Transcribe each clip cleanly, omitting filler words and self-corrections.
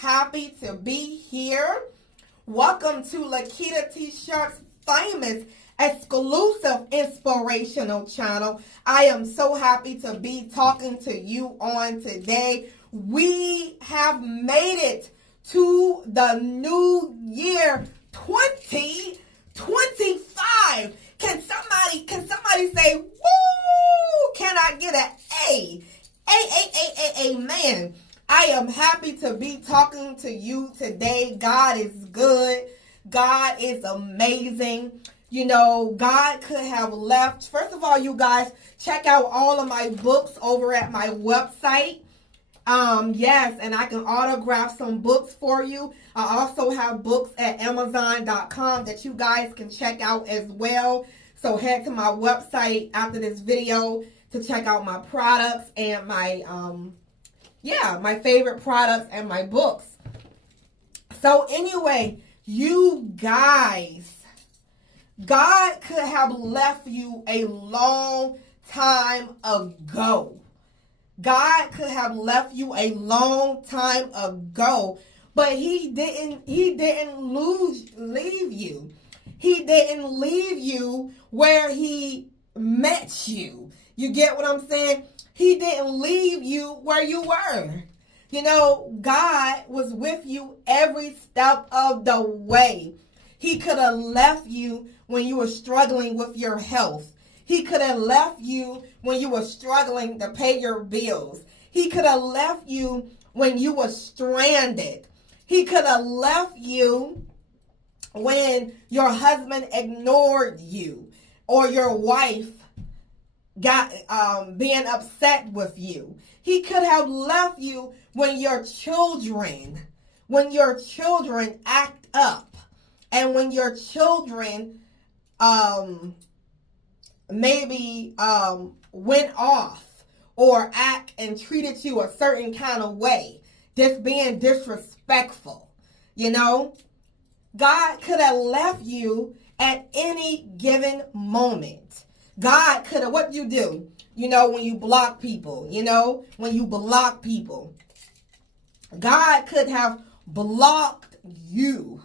happy to be here. Welcome to Lakitatsharpe's famous exclusive inspirational channel. I am so happy to be talking to you on today. We have made it to the new year 2025. Can somebody say, woo? Can I get an A? Amen. I am happy to be talking to you today. God is good. God is amazing. You know, God could have left. First of all, you guys, check out all of my books over at my website. Yes, and I can autograph some books for you. I also have books at Amazon.com that you guys can check out as well. So head to my website after this video to check out my products and my, my favorite products and my books. So anyway, you guys, God could have left you a long time ago. God could have left you a long time ago, but he didn't leave you. He didn't leave you where he met you. You get what I'm saying? He didn't leave you where you were. You know, God was with you every step of the way. He could have left you when you were struggling with your health. He could have left you when you were struggling to pay your bills. He could have left you when you were stranded. He could have left you when your husband ignored you or your wife got being upset with you. He could have left you when your children act up, and when your children maybe went off or act and treated you a certain kind of way, just being disrespectful. You know, God could have left you at any given moment. God could have, what you do, you know, when you block people, God could have blocked you,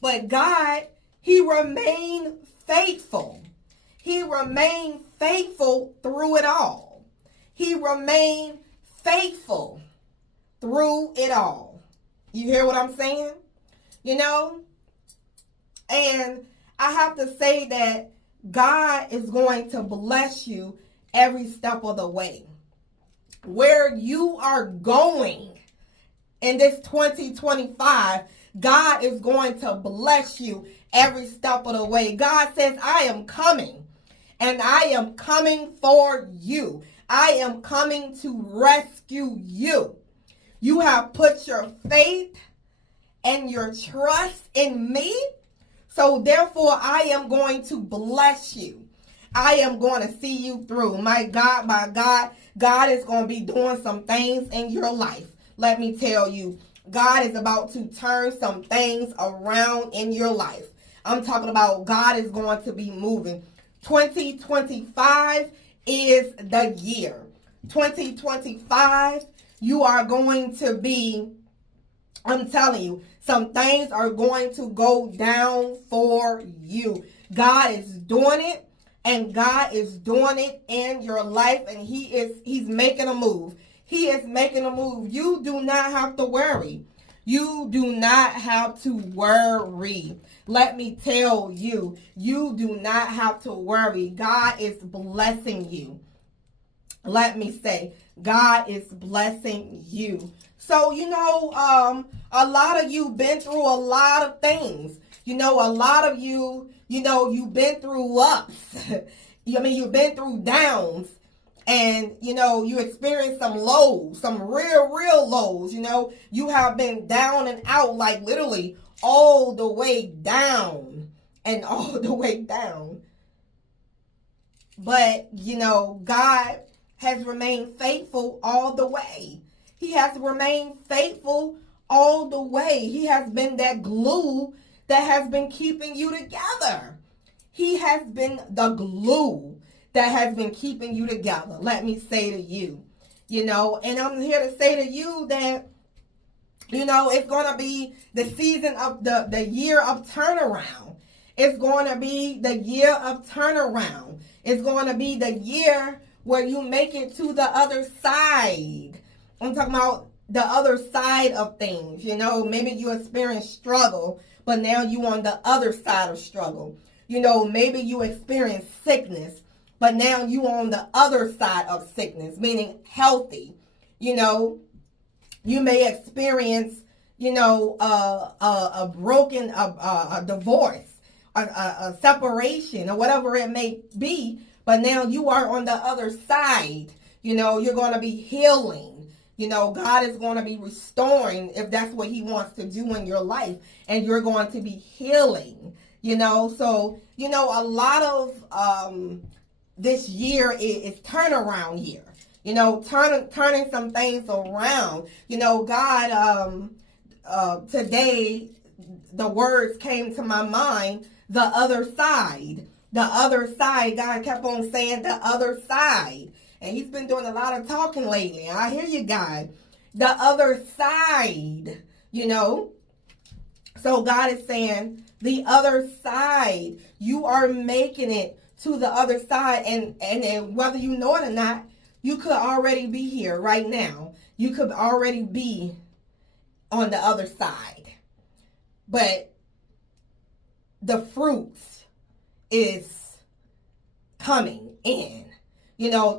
but God, he remained faithful. He remained faithful through it all. He remained faithful through it all. You hear what I'm saying? And I have to say that God is going to bless you every step of the way. Where you are going in this 2025, God is going to bless you every step of the way. God says, I am coming, and I am coming for you. I am coming to rescue you. You have put your faith and your trust in me, so therefore I am going to bless you. I am going to see you through. My God, God is going to be doing some things in your life. Let me tell you, God is about to turn some things around in your life. I'm talking about God is going to be moving. 2025 is the year. 2025, you are going to be, I'm telling you, some things are going to go down for you. God is doing it, and God is doing it in your life, and he's making a move. He is making a move. You do not have to worry. You do not have to worry. Let me tell you, you do not have to worry. God is blessing you. Let me say, God is blessing you. So, a lot of you been through a lot of things. A lot of you, you've been through ups. You've been through downs. And, you experienced some lows, some real lows. You have been down and out, like literally all the way down and all the way down. But, God has remained faithful all the way. He has remained faithful all the way. He has been that glue that has been keeping you together. He has been the glue that has been keeping you together. Let me say to you, And I'm here to say to you that, it's going to be the season of the year of turnaround. It's going to be the year of turnaround. It's going to be the year where you make it to the other side. I'm talking about the other side of things. Maybe you experience struggle, but now you on the other side of struggle. Maybe you experience sickness, but now you on the other side of sickness, meaning healthy. You may experience, a broken, a divorce, a separation, or whatever it may be. But now you are on the other side. You're going to be healing. God is going to be restoring if that's what he wants to do in your life. And you're going to be healing. So, a lot of this year is turnaround year. Turning some things around. God, today, the words came to my mind, the other side. The other side. God kept on saying the other side. And he's been doing a lot of talking lately. I hear you, God. The other side, So God is saying the other side. You are making it to the other side. And whether you know it or not, you could already be here right now. You could already be on the other side. But the fruits is coming in.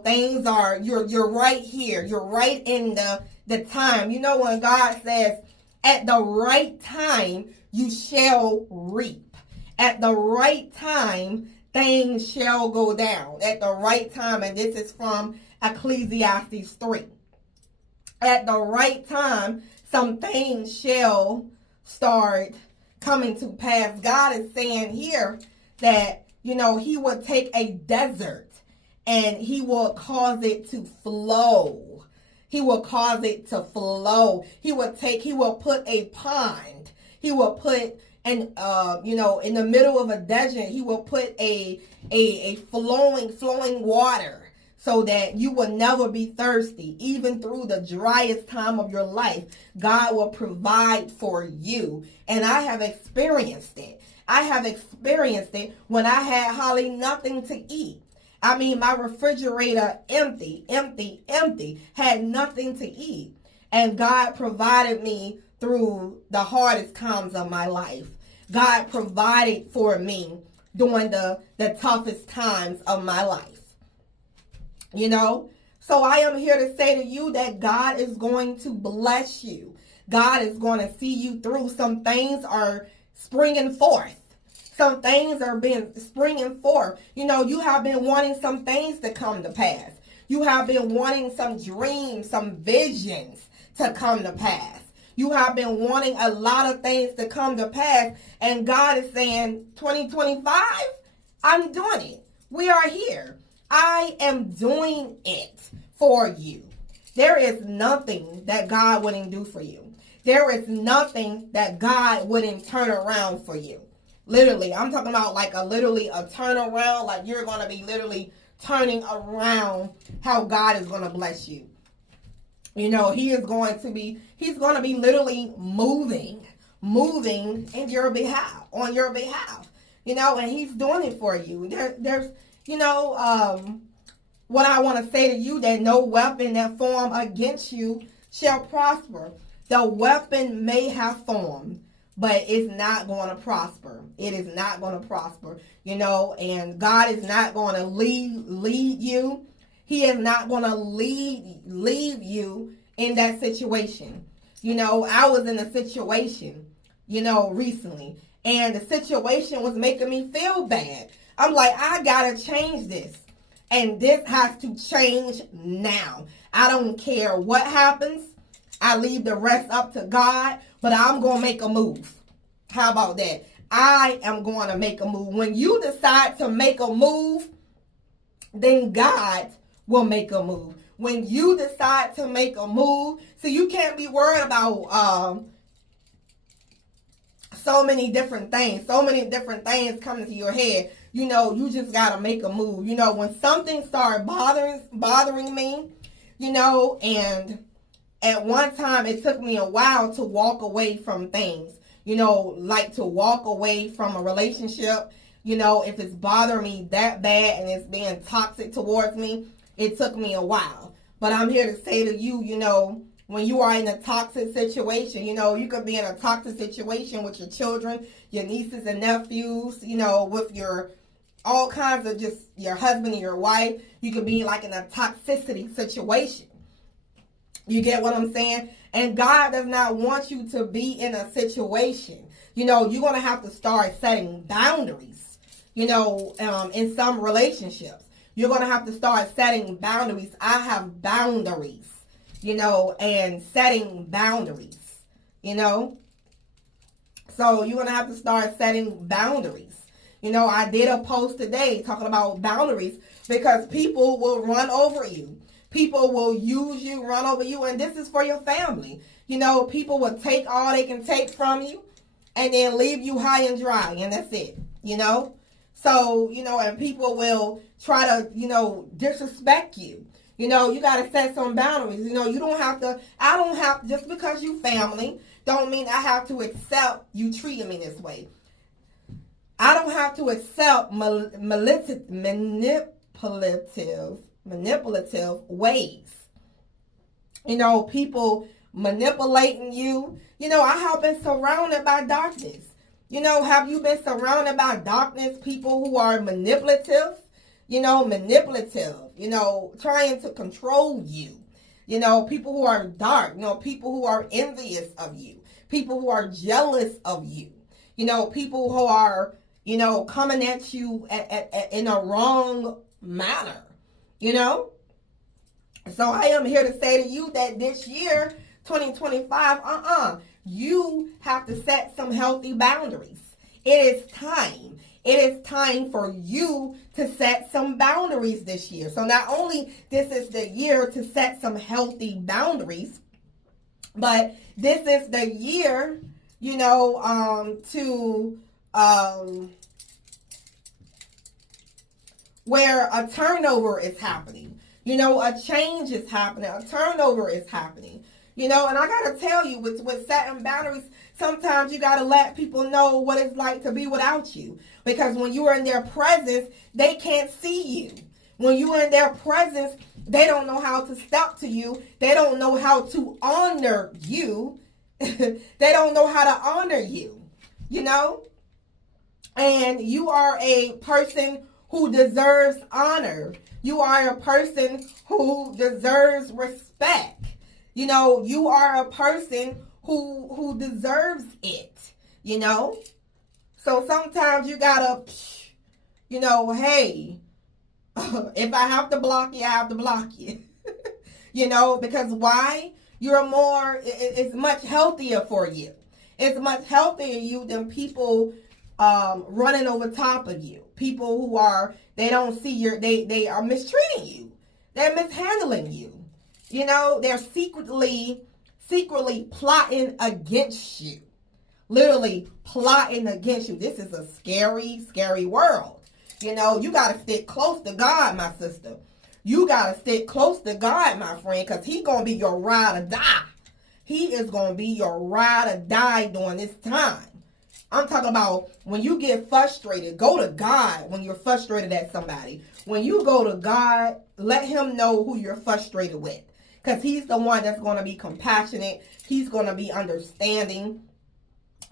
Things are, you're right here. You're right in the time. When God says, at the right time, you shall reap. At the right time, things shall go down. At the right time, and this is from Ecclesiastes 3. At the right time, some things shall start coming to pass. God is saying here that, he will take a desert and he will cause it to flow. He will cause it to flow. He will put a pond. He will put in the middle of a desert, he will put a flowing water so that you will never be thirsty. Even through the driest time of your life, God will provide for you. And I have experienced it. I have experienced it when I had hardly nothing to eat. I mean, my refrigerator empty, had nothing to eat. And God provided me through the hardest times of my life. God provided for me during the toughest times of my life. So I am here to say to you that God is going to bless you. God is going to see you through. Some things are springing forth. Some things are springing forth. You have been wanting some things to come to pass. You have been wanting some dreams, some visions to come to pass. You have been wanting a lot of things to come to pass. And God is saying, 2025, I'm doing it. We are here. I am doing it for you. There is nothing that God wouldn't do for you. There is nothing that God wouldn't turn around for you. Literally, I'm talking about like a turnaround, like you're going to be literally turning around how God is going to bless you. He's going to be literally moving in your behalf, on your behalf, and he's doing it for you. There's what I want to say to you, that no weapon that form against you shall prosper. The weapon may have formed, but it's not going to prosper. It is not going to prosper, and God is not going to lead you. He is not going to leave you in that situation. I was in a situation, recently, and the situation was making me feel bad. I'm like, I got to change this, and this has to change now. I don't care what happens. I leave the rest up to God, but I'm going to make a move. How about that? I am going to make a move. When you decide to make a move, then God will make a move. When you decide to make a move, so you can't be worried about so many different things coming to your head. You just got to make a move. When something started bothering me, and at one time it took me a while to walk away from things, like to walk away from a relationship, if it's bothering me that bad and it's being toxic towards me. It took me a while. But I'm here to say to you, when you are in a toxic situation, you could be in a toxic situation with your children, your nieces and nephews, with your all kinds of just your husband and your wife. You could be like in a toxicity situation. You get what I'm saying? And God does not want you to be in a situation. You're going to have to start setting boundaries, in some relationships. You're going to have to start setting boundaries. I have boundaries, and setting boundaries, So you're going to have to start setting boundaries. I did a post today talking about boundaries because people will run over you. People will use you, run over you, and this is for your family. People will take all they can take from you and then leave you high and dry, and that's it, So, and people will try to, disrespect you. You got to set some boundaries. You don't have to, I don't have, just because you family, don't mean I have to accept you treating me this way. I don't have to accept manipulative ways. People manipulating you. I have been surrounded by darkness. Have you been surrounded by darkness, people who are manipulative, trying to control you, people who are dark, people who are envious of you, people who are jealous of you, people who are, coming at you in a wrong manner, So I am here to say to you that this year, 2025, you have to set some healthy boundaries. It is time. It is time for you to set some boundaries this year. So not only this is the year to set some healthy boundaries, but this is the year, to where a turnover is happening. A change is happening. A turnover is happening. And I got to tell you, with setting boundaries, sometimes you got to let people know what it's like to be without you. Because when you are in their presence, they can't see you. When you are in their presence, they don't know how to step to you. They don't know how to honor you. They don't know how to honor you, And you are a person who deserves honor. You are a person who deserves respect. You are a person who deserves it, So sometimes you gotta, hey, if I have to block you, I have to block you. Because why? It's much healthier for you. It's much healthier you than people running over top of you. People who they don't see they are mistreating you. They're mishandling you. They're secretly plotting against you. Literally plotting against you. This is a scary, scary world. You got to stick close to God, my sister. You got to stick close to God, my friend, because He's going to be your ride or die. He is going to be your ride or die during this time. I'm talking about when you get frustrated, go to God when you're frustrated at somebody. When you go to God, let Him know who you're frustrated with. Because He's the one that's going to be compassionate. He's going to be understanding.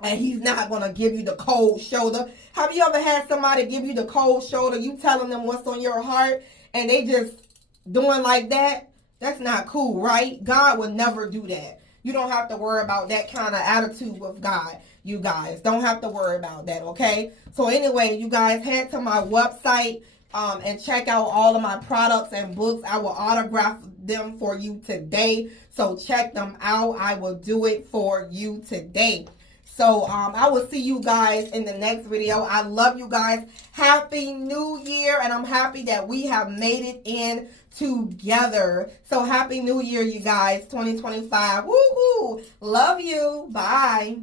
And He's not going to give you the cold shoulder. Have you ever had somebody give you the cold shoulder? You telling them what's on your heart and they just doing like that? That's not cool, right? God would never do that. You don't have to worry about that kind of attitude with God. You guys don't have to worry about that, okay? So anyway, you guys head to my website and check out all of my products and books. I will autograph them for you today. So check them out. I will do it for you today. So I will see you guys in the next video. I love you guys. Happy New Year. And I'm happy that we have made it in together. So happy New Year, you guys. 2025. Woohoo. Love you. Bye.